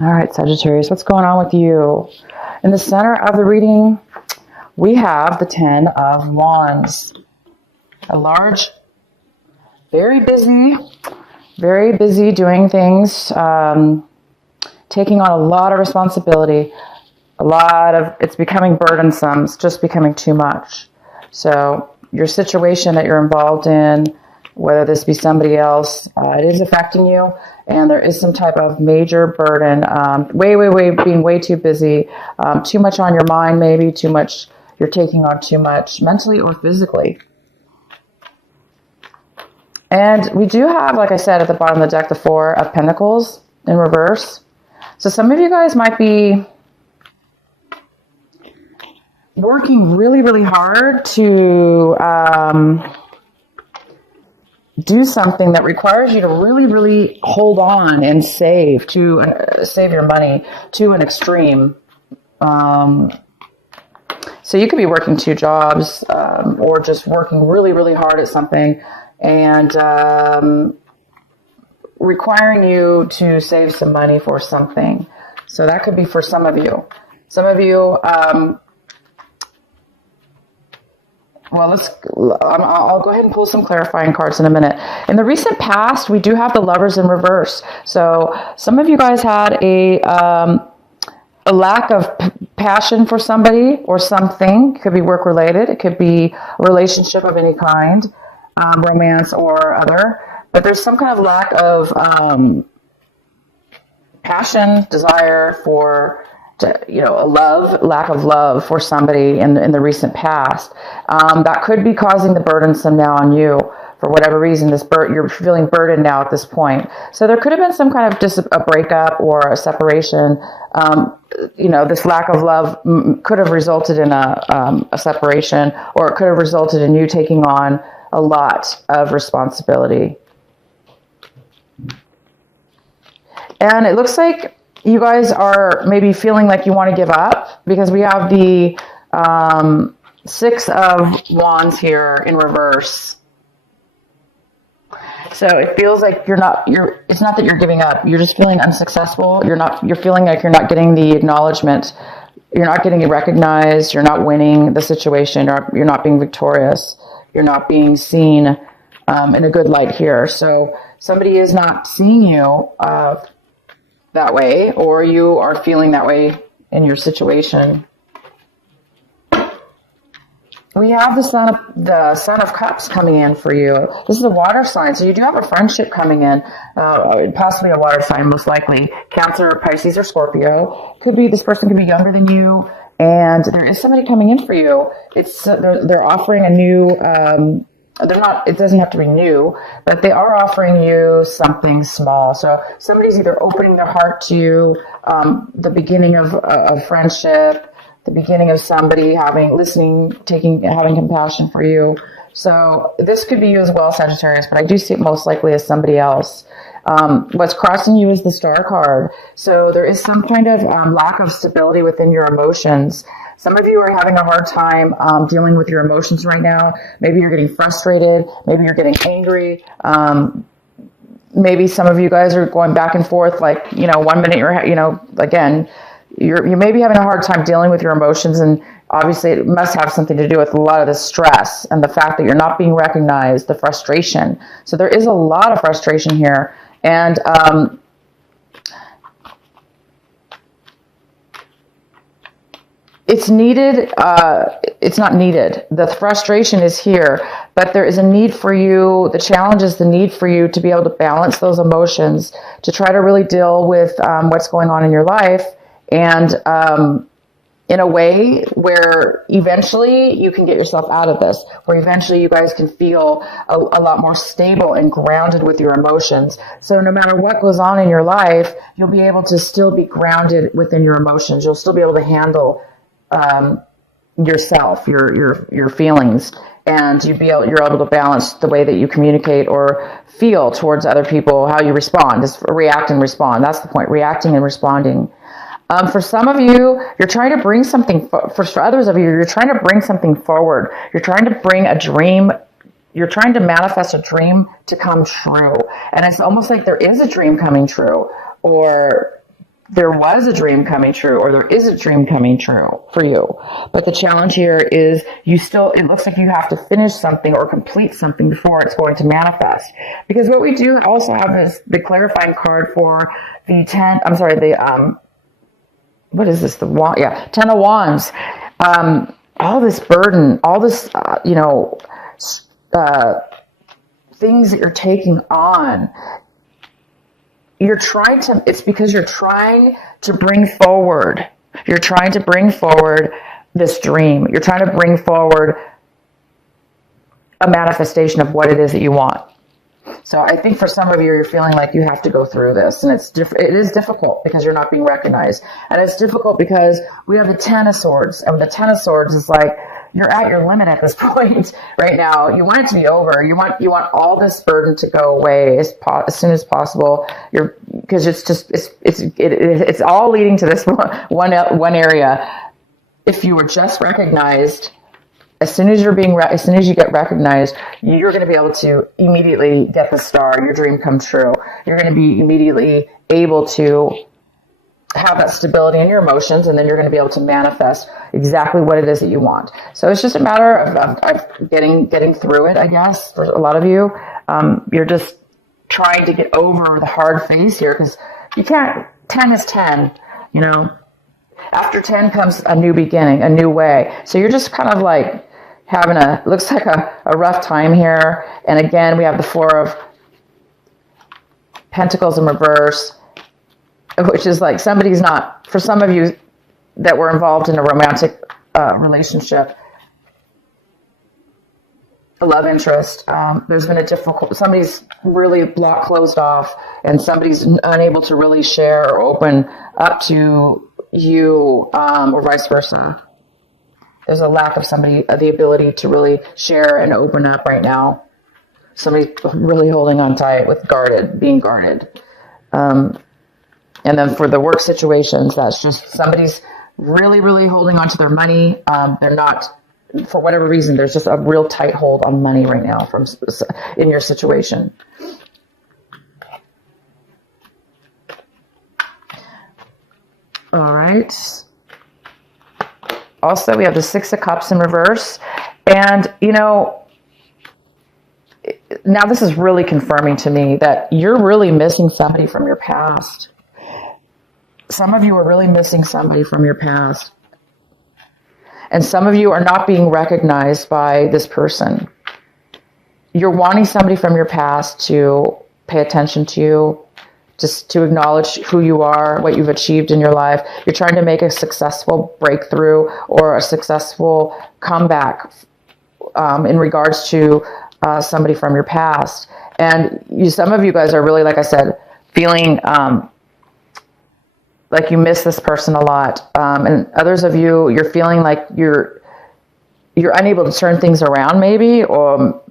All right, Sagittarius, what's going on with you? In the center of the reading, we have the 10 of Wands. A large, very busy doing things, taking on a lot of responsibility. It's becoming burdensome. It's just becoming too much. So your situation that you're involved in, whether this be somebody else, it is affecting you. And there is some type of major burden, being way too busy, too much on your mind, maybe too much, you're taking on too much mentally or physically. And we do have, like I said, at the bottom of the deck, the 4 of Pentacles in reverse. So some of you guys might be working really, really hard to do something that requires you to really, really hold on and save your money to an extreme. So you could be working 2 jobs or just working really, really hard at something and requiring you to save some money for something. So that could be for some of you. Some of you, I'll go ahead and pull some clarifying cards in a minute. In the recent past, we do have the Lovers in reverse. So some of you guys had a lack of passion for somebody or something. It could be work related. It could be a relationship of any kind, romance or other. But there's some kind of lack of passion, desire for lack of love for somebody in the recent past. That could be causing the burdensome now on you for whatever reason. You're feeling burdened now at this point. So there could have been some kind of a breakup or a separation. This lack of love could have resulted in a separation, or it could have resulted in you taking on a lot of responsibility. And it looks like you guys are maybe feeling like you want to give up, because we have the 6 of Wands here in reverse. So it feels like it's not that you're giving up. You're just feeling unsuccessful. You're feeling like you're not getting the acknowledgement. You're not getting recognized. You're not winning the situation. You're not being victorious. You're not being seen in a good light here. So somebody is not seeing you that way, or you are feeling that way in your situation. We have the Son of Cups coming in for you. This is a water sign, so you do have a friendship coming in, possibly a water sign, most likely Cancer, Pisces, or Scorpio. This person could be younger than you, and there is somebody coming in for you. They're offering a new. It doesn't have to be new, but they are offering you something small. So somebody's either opening their heart to you, the beginning of a friendship, the beginning of somebody having compassion for you. So this could be you as well, Sagittarius, but I do see it most likely as somebody else. What's crossing you is the Star card. So there is some kind of lack of stability within your emotions. Some of you are having a hard time dealing with your emotions right now. Maybe you're getting frustrated. Maybe you're getting angry. Maybe some of you guys are going back and forth. Like, 1 minute you may be having a hard time dealing with your emotions, and obviously it must have something to do with a lot of the stress and the fact that you're not being recognized, the frustration. So there is a lot of frustration here. And it's needed. It's not needed. The frustration is here, but there is a need for you. The challenge is the need for you to be able to balance those emotions, to try to really deal with what's going on in your life, and in a way where eventually you can get yourself out of this, where eventually you guys can feel a lot more stable and grounded with your emotions. So no matter what goes on in your life, you'll be able to still be grounded within your emotions. You'll still be able to handle yourself, your feelings, and you're able to balance the way that you communicate or feel towards other people, how you respond. Just react and respond. That's the point, reacting and responding. For some of you, you're trying to bring something, for others of you, you're trying to bring something forward. You're trying to bring a dream. You're trying to manifest a dream to come true. And it's almost like there is a dream coming true, or there was a dream coming true, or there is a dream coming true for you. But the challenge here is it looks like you have to finish something or complete something before it's going to manifest. Because what we do also have is the clarifying card for the 10, I'm sorry, what is this? The wand, 10 of Wands. All this burden, all this, things that you're taking on. It's because you're trying to bring forward. You're trying to bring forward this dream. You're trying to bring forward a manifestation of what it is that you want. So I think for some of you, you're feeling like you have to go through this, and it is difficult because you're not being recognized. And it's difficult because we have the 10 of Swords, and the 10 of Swords is like, you're at your limit at this point right now. You want it to be over. You want all this burden to go away as soon as possible. Because it's all leading to this one area. If you were just recognized, as soon as you get recognized, you're going to be able to immediately get the star. Your dream come true. You're going to be immediately able to have that stability in your emotions, and then you're going to be able to manifest exactly what it is that you want. So it's just a matter of getting through it, I guess. For a lot of you, you're just trying to get over the hard phase here, because you can't. 10 is 10, After 10 comes a new beginning, a new way. So you're just kind of like having looks like a rough time here. And again, we have the 4 of Pentacles in reverse, which is like for some of you that were involved in a romantic relationship, a love interest, there's been somebody's really closed off, and somebody's unable to really share or open up to you, or vice versa. There's a lack of the ability to really share and open up right now. Somebody's really holding on tight being guarded. And then for the work situations, that's just somebody's really, really holding on to their money. They're not, for whatever reason, there's just a real tight hold on money right now in your situation. All right. Also, we have the 6 of Cups in reverse. And, now this is really confirming to me that you're really missing somebody from your past. Some of you are really missing somebody from your past. And some of you are not being recognized by this person. You're wanting somebody from your past to pay attention to you, just to acknowledge who you are, what you've achieved in your life. You're trying to make a successful breakthrough or a successful comeback in regards to somebody from your past. And some of you guys are really, like I said, feeling like you miss this person a lot. And others of you, you're feeling like you're unable to turn things around maybe, or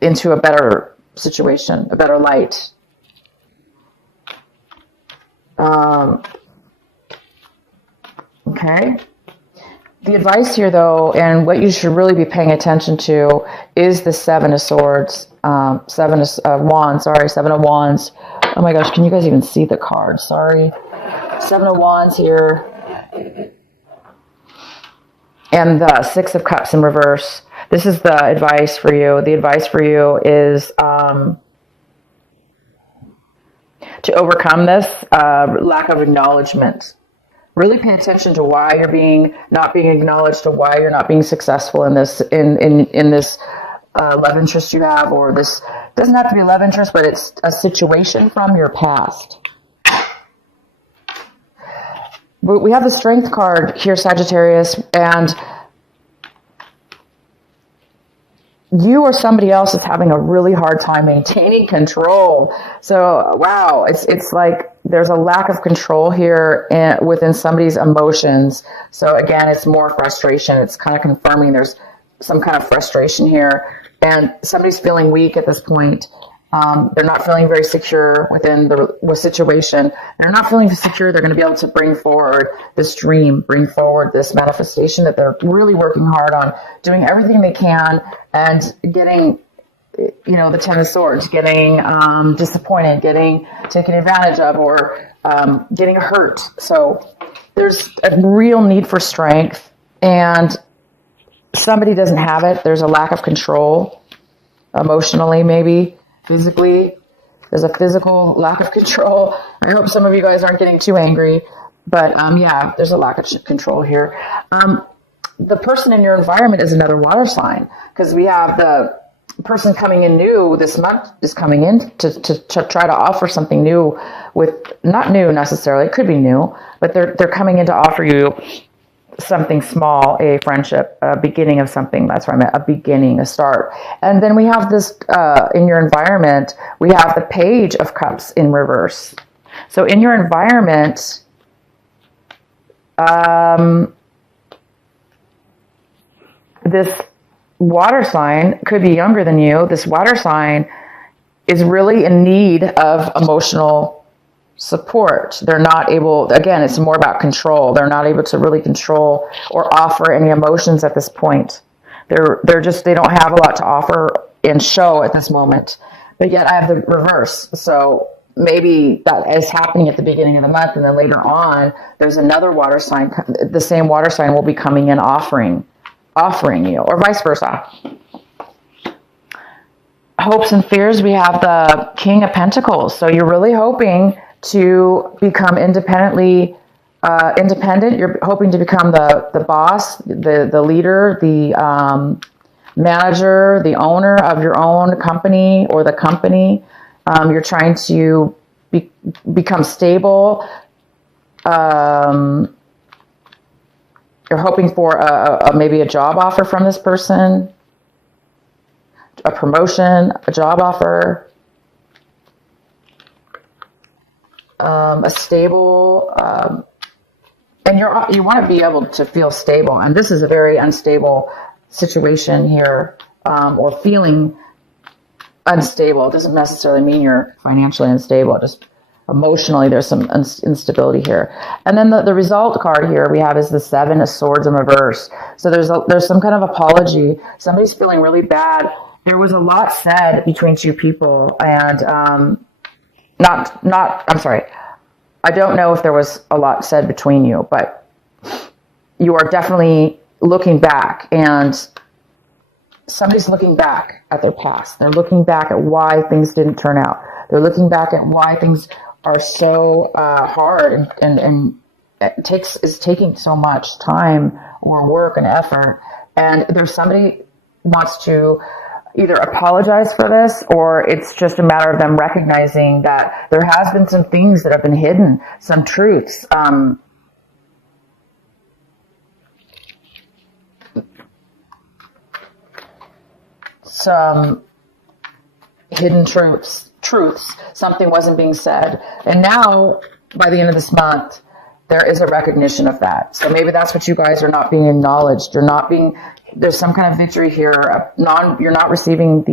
into a better situation, a better light. Okay. The advice here, though, and what you should really be paying attention to is the 7 of Swords, 7 of Wands. Oh my gosh, can you guys even see the card? Sorry. 7 of Wands here. And the 6 of Cups in reverse. This is the advice for you. The advice for you is to overcome this lack of acknowledgement. Really pay attention to why you're not being acknowledged, to why you're not being successful in this in this love interest you have, or this doesn't have to be a love interest, but it's a situation from your past. We have the Strength card here, Sagittarius, and you or somebody else is having a really hard time maintaining control. So, wow, it's like there's a lack of control here within somebody's emotions. So again, it's more frustration. It's kind of confirming there's some kind of frustration here, and somebody's feeling weak at this point. They're not feeling very secure within the situation. They're not feeling secure they're going to be able to bring forward this dream, bring forward this manifestation that they're really working hard on, doing everything they can, and getting the Ten of Swords, getting disappointed, getting taken advantage of, or getting hurt. So there's a real need for strength, and somebody doesn't have it. There's a lack of control, emotionally, maybe physically. There's a physical lack of control. I hope some of you guys aren't getting too angry, but yeah, there's a lack of control here. The person in your environment is another water sign, because we have the person coming in new this month is coming in to try to offer something new, with not new necessarily, it could be new, but they're coming in to offer you something small, a friendship, a beginning of something. That's what I meant, a beginning, a start. And then we have this, in your environment, we have the Page of Cups in reverse. So in your environment, this water sign could be younger than you. This water sign is really in need of emotional support. They're not able, again, it's more about control. They're not able to really control or offer any emotions at this point. They don't have a lot to offer and show at this moment. But yet I have the reverse. So maybe that is happening at the beginning of the month, and then later on, there's another water sign. The same water sign will be coming in offering you, or vice versa. Hopes and fears, we have the King of Pentacles. So you're really hoping to become independent. You're hoping to become the boss, the leader, the manager, the owner of your own company or the company. You're trying to become stable. You're hoping for maybe a job offer from this person, a promotion, a job offer. A stable, and you want to be able to feel stable. And this is a very unstable situation here, or feeling unstable. It doesn't necessarily mean you're financially unstable. Just emotionally, there's some instability here. And then the result card here we have is the Seven of Swords in reverse. So there's some kind of apology. Somebody's feeling really bad. There was a lot said between two people, and I'm sorry. I don't know if there was a lot said between you, but you are definitely looking back, and somebody's looking back at their past. They're looking back at why things didn't turn out. They're looking back at why things are so hard and is taking so much time or work and effort. And there's somebody wants to either apologize for this, or it's just a matter of them recognizing that there has been some things that have been hidden, some truths, some hidden truths, something wasn't being said. And now, by the end of this month, there is a recognition of that. So maybe that's what you guys are not being acknowledged. There's some kind of victory here. You're not receiving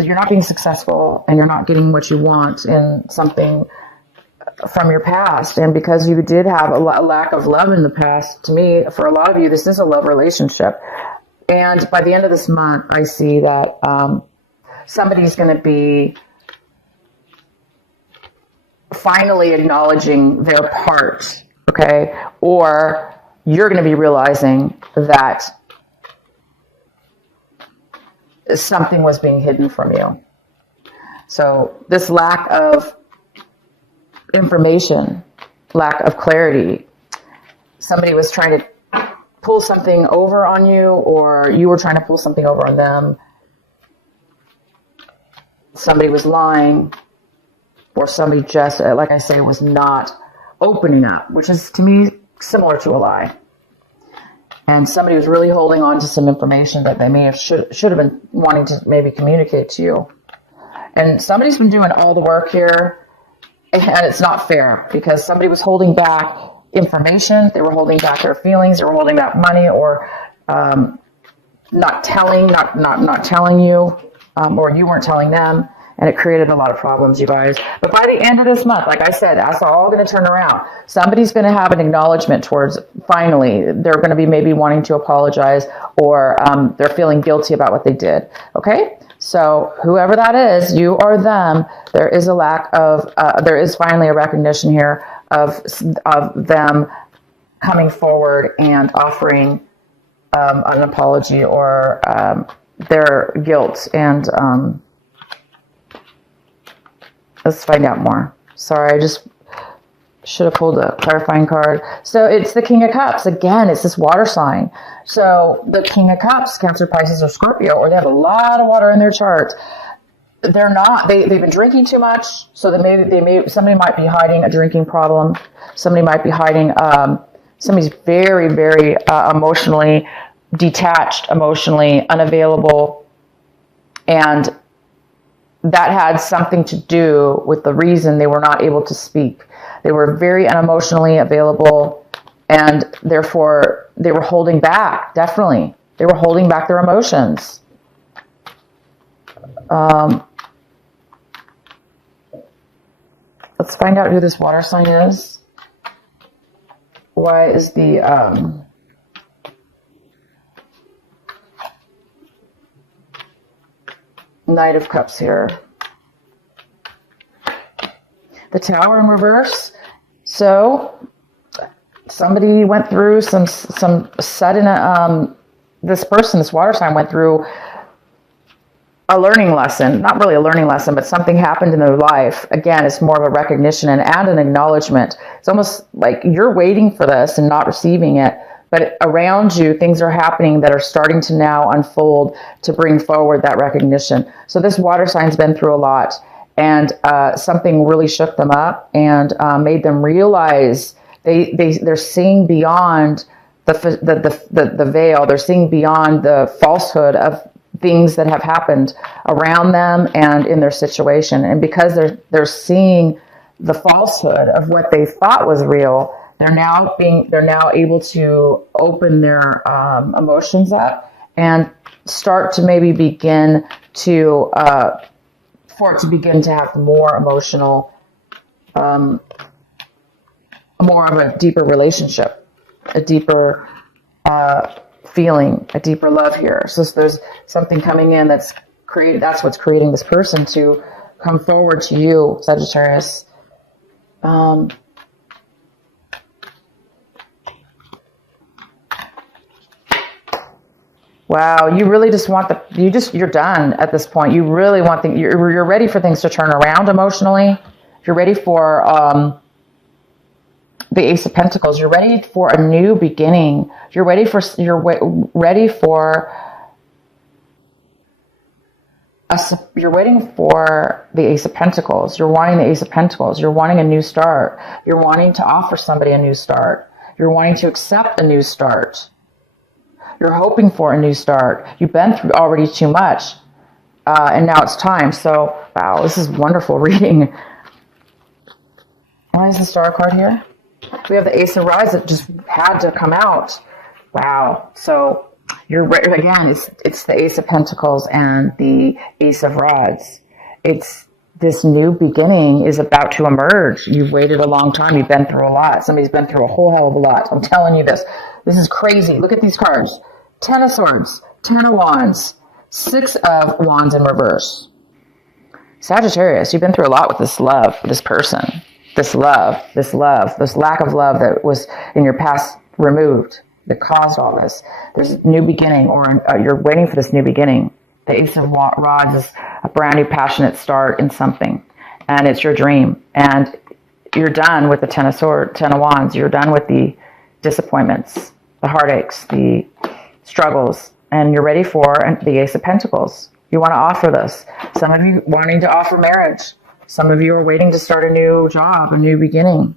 you're not being successful, and you're not getting what you want in something from your past. And because you did have a lack of love in the past, to me, for a lot of you, this is a love relationship. And by the end of this month, I see that somebody's going to be finally acknowledging their part, okay? Or you're going to be realizing that something was being hidden from you. So this lack of information, lack of clarity, somebody was trying to pull something over on you, or you were trying to pull something over on them. Somebody was lying, or somebody just, like I say, was not opening up, which is to me similar to a lie. And somebody was really holding on to some information that they may have should have been wanting to maybe communicate to you. And somebody's been doing all the work here, and it's not fair, because somebody was holding back information, they were holding back their feelings, they were holding back money, or not telling you, or you weren't telling them. and it created a lot of problems, you guys. But by the end of this month, like I said, that's all going to turn around. Somebody's going to have an acknowledgement towards, finally, they're going to be maybe wanting to apologize, or they're feeling guilty about what they did. Okay? So whoever that is, you or them, there is a lack of, there is finally a recognition here of them coming forward and offering an apology, or their guilt. And let's find out more. Sorry, I just should have pulled a clarifying card. So it's the King of Cups. Again, it's this water sign. So the King of Cups, Cancer, Pisces, or Scorpio, or they have a lot of water in their chart. They're not, they've been drinking too much. So somebody might be hiding a drinking problem. Somebody might be hiding, somebody's very, very emotionally detached, emotionally unavailable. And that had something to do with the reason they were not able to speak. They were very unemotionally available, and therefore they were holding back, definitely. They were holding back their emotions. Let's find out who this water sign is. Why is the Knight of Cups here? The Tower in reverse. So somebody went through some sudden, this person, this water sign, went through a learning lesson. Not really a learning lesson, but something happened in their life. Again, it's more of a recognition and an acknowledgement. It's almost like you're waiting for this and not receiving it, but around you, things are happening that are starting to now unfold to bring forward that recognition. So this water sign's been through a lot. And something really shook them up and made them realize they're seeing beyond the veil. They're seeing beyond the falsehood of things that have happened around them and in their situation. And because they're seeing the falsehood of what they thought was real, they're now able to open their emotions up and start to maybe begin to for it to begin to have more emotional, more of a deeper relationship, a deeper feeling, a deeper love here. So there's something coming in that's what's creating this person to come forward to you, Sagittarius. Wow, you really just want you're done at this point. You really want you're ready for things to turn around emotionally. You're ready for the Ace of Pentacles. You're ready for a new beginning. You're ready for you're waiting for the Ace of Pentacles. You're wanting the Ace of Pentacles. You're wanting a new start. You're wanting to offer somebody a new start. You're wanting to accept a new start. You're hoping for a new start. You've been through already too much, and now it's time. So, wow, this is wonderful reading. Why is the Star card here? We have the Ace of Rods that just had to come out. Wow. So, again, it's the Ace of Pentacles and the Ace of Rods. It's this new beginning is about to emerge. You've waited a long time. You've been through a lot. Somebody's been through a whole hell of a lot. I'm telling you this. This is crazy. Look at these cards. 10 of Swords, 10 of Wands, 6 of Wands in reverse. Sagittarius, you've been through a lot with this love, this person. This lack of love that was in your past removed, that caused all this. There's a new beginning, or you're waiting for this new beginning. The Ace of Rods is a brand new passionate start in something, and it's your dream. And you're done with the 10 of Wands. You're done with the disappointments, the heartaches, the struggles, and you're ready for the Ace of Pentacles. You want to offer this. Some of you wanting to offer marriage. Some of you are waiting to start a new job, a new beginning.